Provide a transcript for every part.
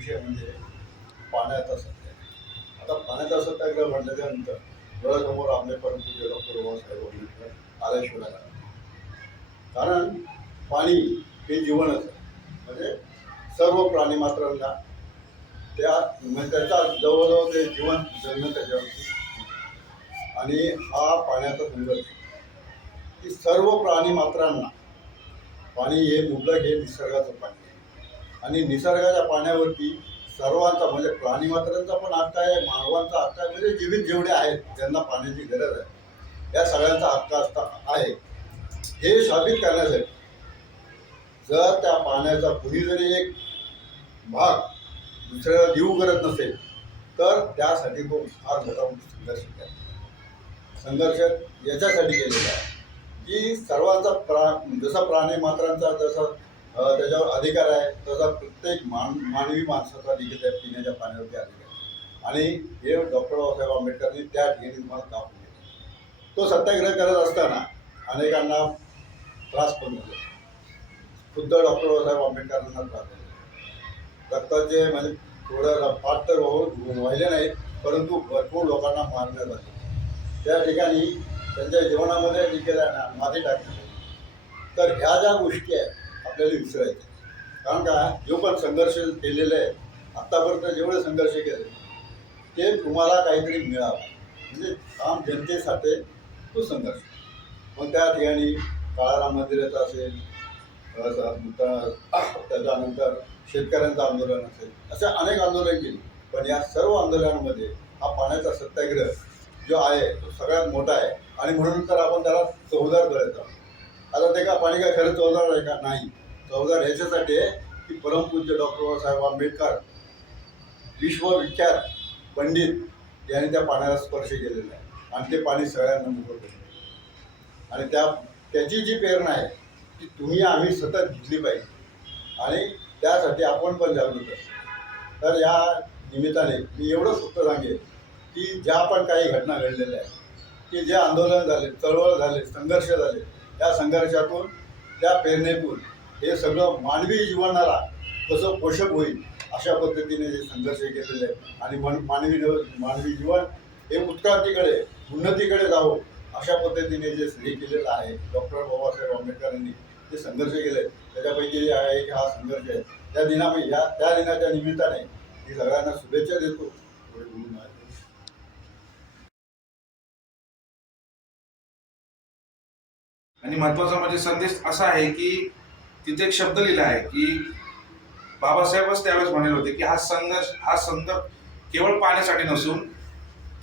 विषय म्हणजे पाण्याचा सत्याग्रह. आता पाण्याचा सत्याग्रह म्हटल्याच्यानंतर डोळ्यासमोर आपले परमपूज्य डॉक्टर बाबासाहेब आंबेडकर आल्याशिवाय राहणार. कारण पाणी हे जीवनच आहे. म्हणजे सर्व प्राणीमात्रांना त्या म्हणजे त्याचा जवळजवळ ते जीवन जगणं त्याच्यावरती. आणि हा पाण्याचा संघर्ष की सर्व प्राणीमात्रांना पाणी हे मुबलक हे निसर्गाचं पाणी आहे. आणि निसर्गाच्या पाण्यावरती सर्वांचा म्हणजे प्राणीमात्रांचा पण हक्क आहे, मानवांचा हक्क आहे. म्हणजे जीवित जेवढे आहेत ज्यांना पाण्याची गरज आहे या सगळ्यांचा हक्क आहे. हे साबित करण्यासाठी जर त्या पाण्याचा कुणी जरी एक भाग दुसऱ्याला देऊ करत नसेल तर त्यासाठी तो फार मोठा संघर्ष केला. संघर्ष याच्यासाठी केलेला आहे की सर्वांचा जसा प्राणीमात्रांचा जसा त्याच्यावर अधिकार आहे तसा प्रत्येक मानवी माणसाचा देखील त्या पिण्याच्या पाण्यावरती अधिकार आहे. आणि हे डॉक्टर बाबासाहेब आंबेडकरांनी त्या ठिकाणी तुम्हाला दाखवून दिलं. तो सत्याग्रह करत असताना अनेकांना त्रास पण झाला. खुद्द डॉक्टर बाबासाहेब आंबेडकरांना त्रास झाला. रक्ताचे म्हणजे थोडं पाठ तर व्हायले नाहीत परंतु भरपूर लोकांना मारण्यात आले. त्या ठिकाणी त्यांच्या जीवनामध्ये देखील माती टाकण्यात. तर ह्या ज्या गोष्टी आहेत आपल्याला विसरायच्या. कारण का जो पण संघर्ष केलेले आहे आत्तापर्यंत जेवढे संघर्ष केले ते तुम्हाला काहीतरी मिळावं म्हणजे काम जनतेसाठी तो संघर्ष. मग त्या ठिकाणी काळाराम मंदिराचं असेल, त्याच्यानंतर शेतकऱ्यांचं आंदोलन असेल, असे अनेक आंदोलन केली. पण या सर्व आंदोलनामध्ये हा पाण्याचा सत्याग्रह जो आहे तो सगळ्यात मोठा आहे. आणि म्हणून तर आपण त्याला चवदार करत आहोत. आता ते का पाणी काय खरं चवदार आहे का? नाही. चवदार ह्याच्यासाठी आहे की परमपूज्य डॉक्टर बाबासाहेब आंबेडकर विश्वविख्यात पंडित यांनी त्या पाण्याला स्पर्श केलेला आहे आणि ते पाणी सगळ्यांना मोकळं केलं. आणि त्याची जी प्रेरणा आहे ती तुम्ही आम्ही सतत घेतली पाहिजे आणि त्यासाठी आपण पण जागृत असतो. तर या निमित्ताने मी एवढंच फक्त सांगेन की ज्या पण काही घटना घडलेल्या आहेत की जे आंदोलन झाले, चळवळ झाले, संघर्ष झाले, त्या संघर्षातून त्या प्रेरणेतून हे सगळं मानवी जीवनाला कसं पोषक होईल अशा पद्धतीने जे संघर्ष केलेले आहेत आणि मानवी जीवन हे उत्क्रांतीकडे उन्नतीकडे जावं अशा पद्धतीने जे हे केलेलं आहे डॉक्टर बाबासाहेब आंबेडकरांनी जे संघर्ष केले त्याच्यापैकी जे आहे की हा संघर्ष आहे. त्या दिनाच्या निमित्ताने मी सगळ्यांना शुभेच्छा देतो. आणि महत्वाचा म्हणजे संदेश असा आहे की तिथे एक शब्द लिहिला आहे की बाबासाहेबच त्यावेळेस म्हणाले होते की हा संघर्ष केवळ पाण्यासाठी नसून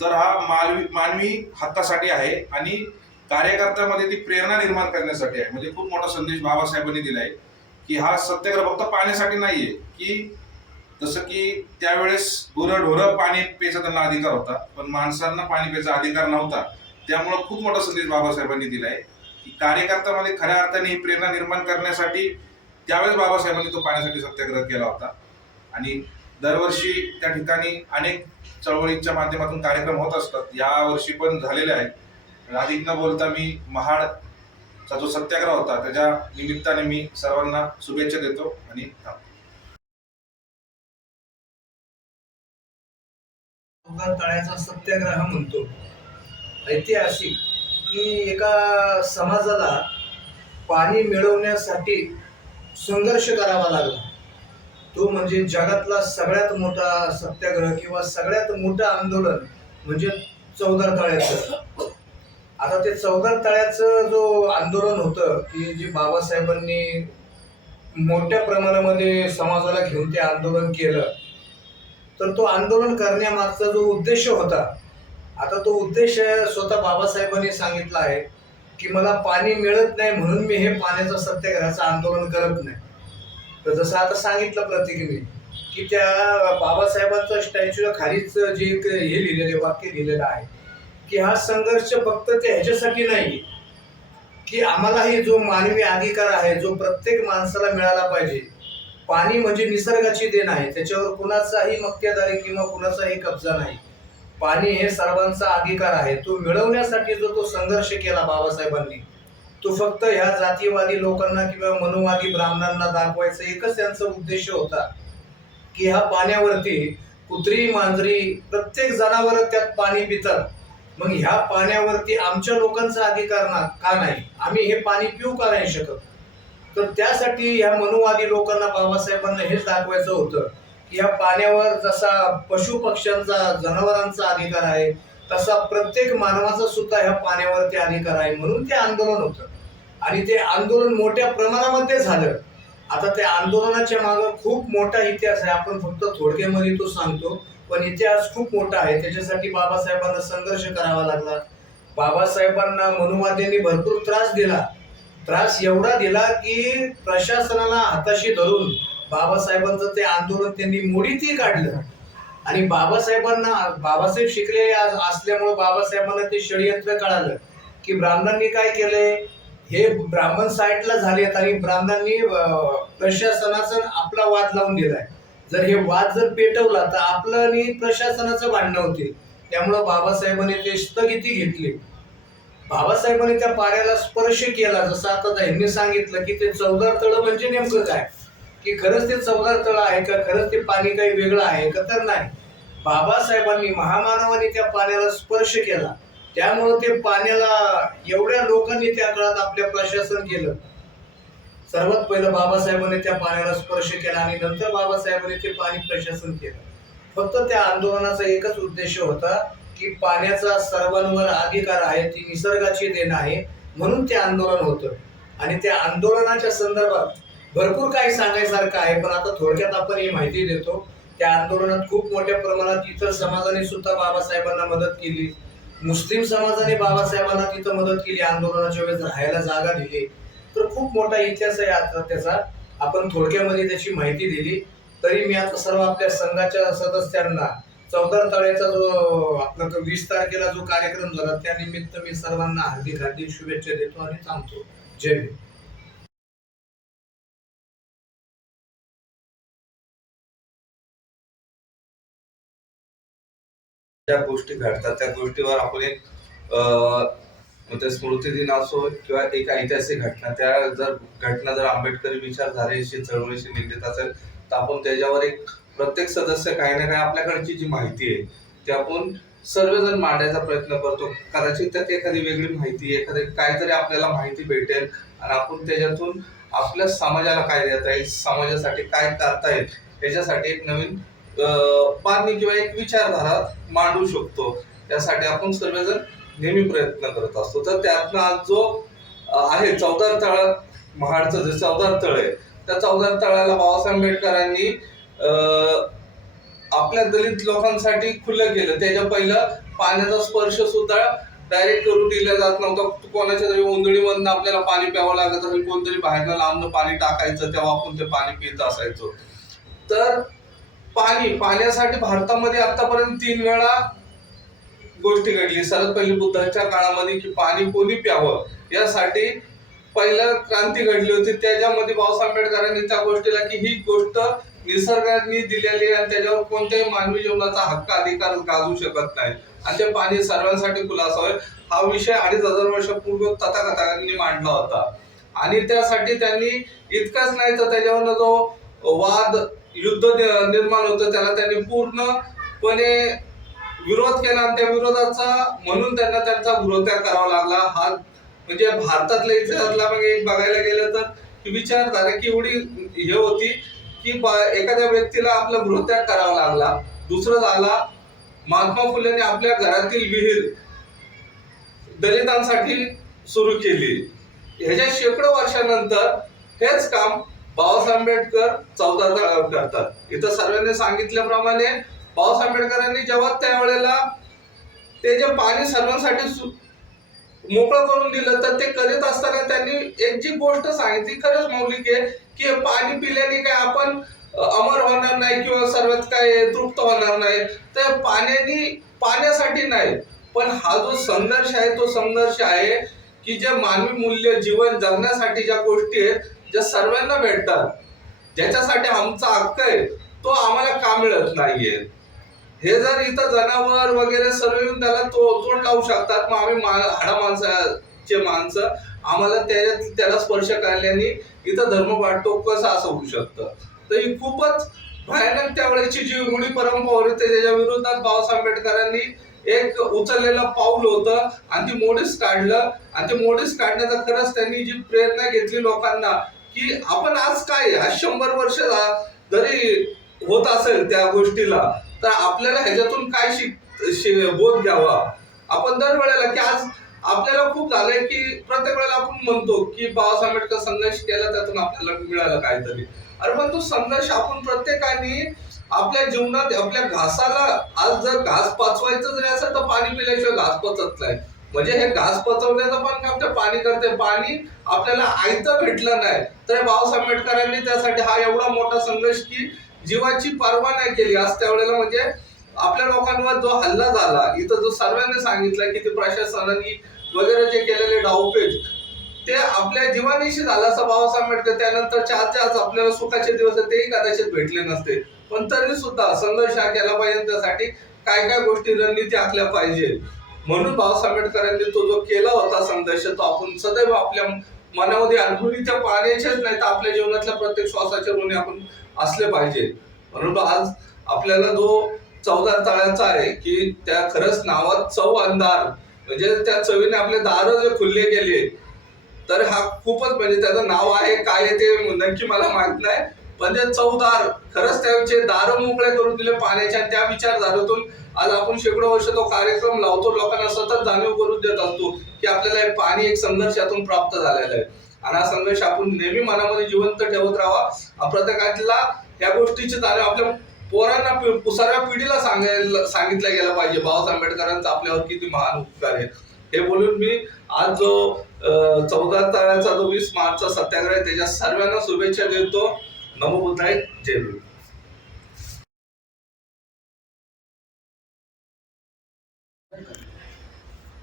तर हा मानवी हक्कासाठी आहे आणि कार्यकर्त्यामध्ये ती प्रेरणा निर्माण करण्यासाठी आहे. म्हणजे खूप मोठा संदेश बाबासाहेबांनी दिला आहे की हा सत्याग्रह फक्त पाण्यासाठी नाहीये. की जसं की त्यावेळेस गुरंढोरं पाणी प्यायचा त्यांना अधिकार होता पण माणसांना पाणी प्यायचा अधिकार नव्हता. त्यामुळं खूप मोठा संदेश बाबासाहेबांनी दिला आहे की कार्यकर्त्यामध्ये खऱ्या अर्थाने ही प्रेरणा निर्माण करण्यासाठी त्यावेळेस बाबासाहेबांनी तो पाण्यासाठी सत्याग्रह केला होता. आणि दरवर्षी त्या ठिकाणी अनेक चळवळीच्या माध्यमातून कार्यक्रम होत असतात. या वर्षी पण झालेले आहेत. अधिक न बोलता मी महाडचा जो सत्याग्रह होता त्याच्या निमित्ताने मी सर्वांना शुभेच्छा देतो आणि तळ्याचा सत्याग्रह म्हणतो. ऐतिहासिक की एका समाजाला पाणी मिळवण्यासाठी संघर्ष करावा लागला. तो म्हणजे जगातला सगळ्यात मोठा सत्याग्रह किंवा सगळ्यात मोठं आंदोलन म्हणजे चौदार तळ्याचं. आता ते चौदार तळ्याचं जो आंदोलन होतं की जे बाबासाहेबांनी मोठ्या प्रमाणामध्ये समाजाला घेऊन ते आंदोलन केलं. तर तो आंदोलन करण्यामागचा जो उद्देश होता, आता तो उद्देश स्वतः बाबासाहेबांनी सांगितला आहे की मला पाणी मिळत नाही म्हणून मी हे पाण्याचं सत्याग्रहाचं आंदोलन करत नाही. तर जसं आता सांगितलं प्रत्येकीने की त्या बाबासाहेबांचं स्टॅच्यूला खालीच जे हे लिहिलेले वाक्य लिहिलेलं आहे की हा संघर्ष फक्त ते ह्याच्यासाठी नाही की आम्हालाही जो मानवी अधिकार आहे जो प्रत्येक माणसाला मिळाला पाहिजे. पाणी म्हणजे निसर्गाची देण आहे, त्याच्यावर कुणाचाही मक्तेदारी किंवा कुणाचाही कब्जा नाही. पाणी हे सर्वांचा अधिकार आहे. तो मिळवण्यासाठी जो तो संघर्ष केला बाबासाहेबांनी तो फक्त ह्या जातीवादी लोकांना किंवा मनोवादी ब्राह्मणांना दाखवायचा एकच त्यांचा उद्देश होता की ह्या पाण्यावरती कुत्री मांजरी प्रत्येक जनावर त्यात पाणी पितात, मग ह्या पाण्यावरती आमच्या लोकांचा अधिकार का नाही, आम्ही हे पाणी पिऊ का नाही शकत? तर त्यासाठी ह्या मनुवादी लोकांना बाबासाहेबांना हेच दाखवायचं होतं की ह्या पाण्यावर जसा पशु पक्ष्यांचा जनावरांचा अधिकार आहे तसा प्रत्येक मानवाचा सुद्धा ह्या पाण्यावरती अधिकार आहे, म्हणून ते आंदोलन होतं. आणि ते आंदोलन मोठ्या प्रमाणामध्ये झालं. आता त्या आंदोलनाच्या मागे खूप मोठा इतिहास आहे, आपण फक्त थोडक्यामध्ये तो सांगतो, पण इतिहास खूप मोठा आहे. त्याच्यासाठी बाबासाहेबांना संघर्ष करावा लागला. बाबासाहेबांना मनुवाद्यांनी भरपूर त्रास दिला. त्रास एवढा दिला की प्रशासनाला हाताशी धरून बाबासाहेबांचं ते आंदोलन त्यांनी मोडीतही काढलं. आणि बाबासाहेब शिकलेले असल्यामुळे बाबासाहेबांना ते षडयंत्र कळालं की ब्राह्मणांनी काय केलंय, हे ब्राह्मण साईडला झालेत आणि ब्राह्मणांनी प्रशासनाचा आपला वाद लावून दिलाय. जर हे वाद जर पेटवला तर आपलं आणि प्रशासनाचं भांडणं होतील. त्यामुळं बाबासाहेबांनी ते स्थगिती घेतली. बाबासाहेबांनी त्या पाण्याला स्पर्श केला. जसं आता ह्यांनी सांगितलं की ते चौदार तळं म्हणजे नेमकं काय, की खरंच ते चौदार तळं आहे का, खरंच ते पाणी काही वेगळं आहे का? तर नाही. बाबासाहेबांनी महामानवाने त्या पाण्याला स्पर्श केला. त्यामुळं ते पाण्याला एवढ्या लोकांनी त्या काळात आपल्या प्रशासन केलं. सर्वात पहिलं बाबासाहेबांनी त्या पाण्याला स्पर्श केला आणि नंतर बाबासाहेबांनी ते पाणी प्रशासन केलं. फक्त त्या आंदोलनाचा एकच उद्देश होता की पाण्याचा सर्वांवर अधिकार आहे, ती निसर्गाची देण आहे, म्हणून ते आंदोलन होतं. आणि त्या आंदोलनाच्या संदर्भात भरपूर काही सांगायसारखं आहे, पण आता थोडक्यात आपण ही माहिती देतो. त्या आंदोलनात खूप मोठ्या प्रमाणात इतर समाजाने सुद्धा बाबासाहेबांना मदत केली. मुस्लिम समाजाने बाबासाहेबांना तिथं मदत केली, आंदोलनाच्या वेळेस राहायला जागा दिली. तर खूप मोठा इतिहास आहे आता त्याचा. आपण थोडक्यामध्ये त्याची माहिती दिली. तरी मी आता सर्व आपल्या संघाच्या सदस्यांना चौदार तळ्याचा जो आपला 20 तारखेला जो कार्यक्रम झाला त्यानिमित्त मी सर्वांना हार्दिक शुभेच्छा देतो आणि थांबतो. जय भीम. ज्या गोष्टी घडतात त्या गोष्टीवर आपण एक म्हणजे स्मृती दिन असो किंवा एक ऐतिहासिक घटना, त्या घटना जर आंबेडकरी विचारधारेशी चळवळीशी निगडीत असेल तर आपण त्याच्यावर एक प्रत्येक सदस्य काही ना काही आपल्याकडची जी माहिती आहे ते आपण सर्वजण मांडायचा प्रयत्न करतो. कदाचित त्यात एखादी वेगळी माहिती, एखादी काहीतरी आपल्याला माहिती भेटेल आणि आपण त्याच्यातून आपल्या समाजाला काय देता येईल, समाजासाठी काय करता येईल याच्यासाठी एक नवीन बातमी किंवा एक विचारधारा मांडू शकतो. त्यासाठी आपण सर्वजण नेहमी प्रयत्न करत असतो. तर त्यातनं आज जो आहे चौदार तळ, महाडचं जे चौदार तळ आहे त्या चौदार तळाला बाबासाहेब आंबेडकरांनी आपल्या दलित लोकांसाठी खुलं केलं. त्याच्या पहिलं पाण्याचा स्पर्श सुद्धा डायरेक्ट करून दिला जात नव्हता. कोणाच्या तरी ओंजळीमधनं आपल्याला पाणी प्यावं लागत असेल, कोणतरी बाहेरनं लांबनं पाणी टाकायचं, तेव्हा आपण ते पाणी पित असायचो. तर पाण्यासाठी भारतामध्ये आतापर्यंत 3 वेळा गोष्टी घडली. सर्वात पहिली बुद्धाच्या काळामध्ये की पाणी कोणी प्यावं यासाठी पहिलं क्रांती घडली होती. त्याच्यामध्ये बाबासाहेब आंबेडकरांनी त्या गोष्टीला की ही गोष्ट निसर्गाने दिलेली आणि त्याच्यावर कोणत्याही मानवी जीवनाचा हक्क अधिकार गाजू शकत नाही आणि ते पाणी सर्वांसाठी खुलं असावं हा विषय 2500 वर्षापूर्वी तथागतांनी मांडला होता. आणि त्यासाठी त्यांनी इतकंच नाही तर त्याच्यावरनं जो वाद युद्ध निर्माण होतं त्याला त्यांनी पूर्णपणे विरोध केला आणि त्या विरोधाचा म्हणून त्यांना त्यांचा गृहत्याग करावा लागला. हा म्हणजे भारतातल्या इतिहासातला मग एक बघायला गेलं तर ही विचारधारा की एवढी हे होती की एखाद्या व्यक्तीला आपला गृहत्याग करावा लागला. दुसरं झाला महात्मा फुलेंनी आपल्या घरातील विहीर दलितांसाठी सुरू केली. ह्याच्या शेकडो वर्षानंतर हेच काम बाबासाहेब आंबेडकर चौदार तळावर करतात. इथं सर्वांनी सांगितल्याप्रमाणे बाबासाहेब आंबेडकरांनी जेव्हा त्यावेळेला ते जे पाणी सर्वांसाठी मोकळं करून दिलं तर ते करीत असताना त्यांनी एक जी गोष्ट सांगितली खरंच मौलिक आहे की पाणी पिल्याने काय आपण अमर होणार नाही किंवा सर्वात काय तृप्त होणार नाही. तर पाण्यासाठी नाही, पण हा जो संघर्ष आहे तो संघर्ष आहे की जे मानवी मूल्य जीवन जगण्यासाठी ज्या गोष्टी आहेत ज्या सर्वांना भेटतात, ज्याच्यासाठी आमचा हक्क आहे तो आम्हाला का मिळत नाहीये. हे जर इथं जनावर वगैरे सर्व येऊन त्याला तोंड लावू शकतात, मग आम्ही हाडा माणसाचे माणसं आम्हाला त्याला स्पर्श करण्याने इथं धर्म वाटतो कसं असं होऊ शकतं. तर ही खूपच भयानक त्यावेळेची जी रूढी परंपरा होती त्याच्या विरोधात बाबासाहेब आंबेडकरांनी एक उचललेलं पाऊल होतं आणि ती मोडीस काढलं. आणि ते मोडीस काढण्याचा खरंच त्यांनी जी प्रेरणा घेतली लोकांना की आपण आज काय आज 100 वर्ष जरी होत असेल त्या गोष्टीला तर आपल्याला ह्याच्यातून काय बोध घ्यावा. आपण दरवेळेला की आज आपल्याला खूप झालंय की प्रत्येक वेळेला आपण म्हणतो की बाबासाहेब आंबेडकर संघर्ष केला त्यातून आपल्याला मिळालं काहीतरी. अरे पण तो संघर्ष आपण प्रत्येकाने आपल्या जीवनात आपल्या घासाला आज जर घास पचवायचं जरी असेल तर पाणी पिल्याशिवाय घास पचत नाही. म्हणजे हे घास पचवण्याचं पण काम ते पाणी करते. पाणी आपल्याला आयतं भेटलं नाही तर बाबासाहेब आंबेडकरांनी त्यासाठी हा एवढा मोठा संघर्ष की जीवाची पर्वा नाही केली. आज त्यावेळेला म्हणजे आपल्या लोकांवर जो हल्ला झाला इथं जो सर्वांनी सांगितलं की ते प्रशासनाने वगैरे जे केलेले डावपेच ते आपल्या जीवानीशी झाला असं बाबासाहेब आंबेडकर त्यानंतरचे आज आपल्याला सुखाचे दिवस तेही कदाचित भेटले नसते. पण तरी सुद्धा संघर्ष हा केला पाहिजे. त्यासाठी काय काय गोष्टी रणनीती आखल्या पाहिजे. म्हणून बाबासाहेब आंबेडकरांनी तो जो केला होता संघर्ष तो आपण सदैव आपल्या मनामध्ये अनुभवी त्या पाण्याचेच नाही तर आपल्या जीवनातल्या प्रत्येक श्वासाच्या ऋणी आपण असले पाहिजे. म्हणून आज आपल्याला जो चवदार तळ्याचा आहे की त्या खरंच नावात चव अंधार म्हणजे त्या चवीने आपले दार जे खुलले गेले तर हा खूपच म्हणजे त्याचं नाव आहे काय ते नक्की मला माहित नाही. पण ते चवदार खरंच त्याचे दार मोकळे करून दिले पाण्याच्या. त्या विचारधारेतून आज आपण शेकडो वर्ष तो कार्यक्रम लावतो. लोकांना सतत जाणीव करून देत असतो की आपल्याला हे पाणी एक संघर्षातून प्राप्त झालेलं आहे आणि हा संघर्ष आपण नेहमी मनामध्ये जिवंत ठेवत राहावा. प्रत्येकाला या गोष्टीची जाणीव आपल्या पोरांना सर्व पिढीला सांगितलं गेलं पाहिजे बाबासाहेब आंबेडकरांचा आपल्यावर किती महान उपकार आहे. हे बोलून मी आज जो 14 तळ्याचा जो 20 मार्चचा सत्याग्रह आहे त्याच्या सर्वांना शुभेच्छा देतो. नमो बुद्धाय. जय भीम.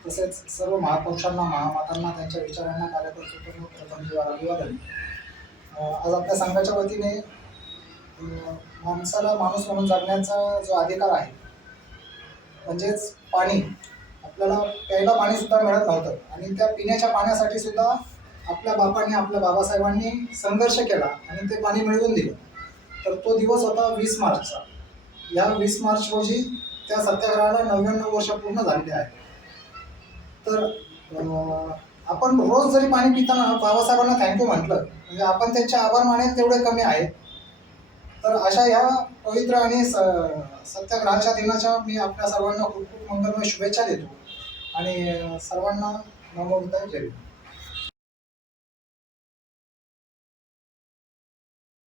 तसेच सर्व महापुरुषांना महामातांना त्यांच्या विचारांना कार्यकर्त्यांना प्रथम अभिवादन. आज आपल्या संघाच्या वतीने माणसाला माणूस म्हणून जगण्याचा जो अधिकार आहे म्हणजेच पाणी आपल्याला प्यायला पाणी सुद्धा मिळत नव्हतं आणि त्या पिण्याच्या पाण्यासाठी सुद्धा आपल्या बापांनी आपल्या बाबासाहेबांनी संघर्ष केला आणि ते पाणी मिळवून दिलं. तर तो दिवस होता 20 मार्चचा. या 20 मार्च रोजी त्या सत्याग्रहाला 99 वर्ष पूर्ण झालेली आहे. तर आपण रोज जरी पाणी पिताना बाबासाहेबांना थँक्यू म्हटलं म्हणजे आपण त्यांचे आभार मानेल तेवढे कमी आहेत. तर अशा ह्या पवित्र आणि सत्याग्रहाच्या दिनाच्या मी आपल्या सर्वांना खूप खूप मंगलमय शुभेच्छा देतो आणि सर्वांना नमो बुद्धाय. जय.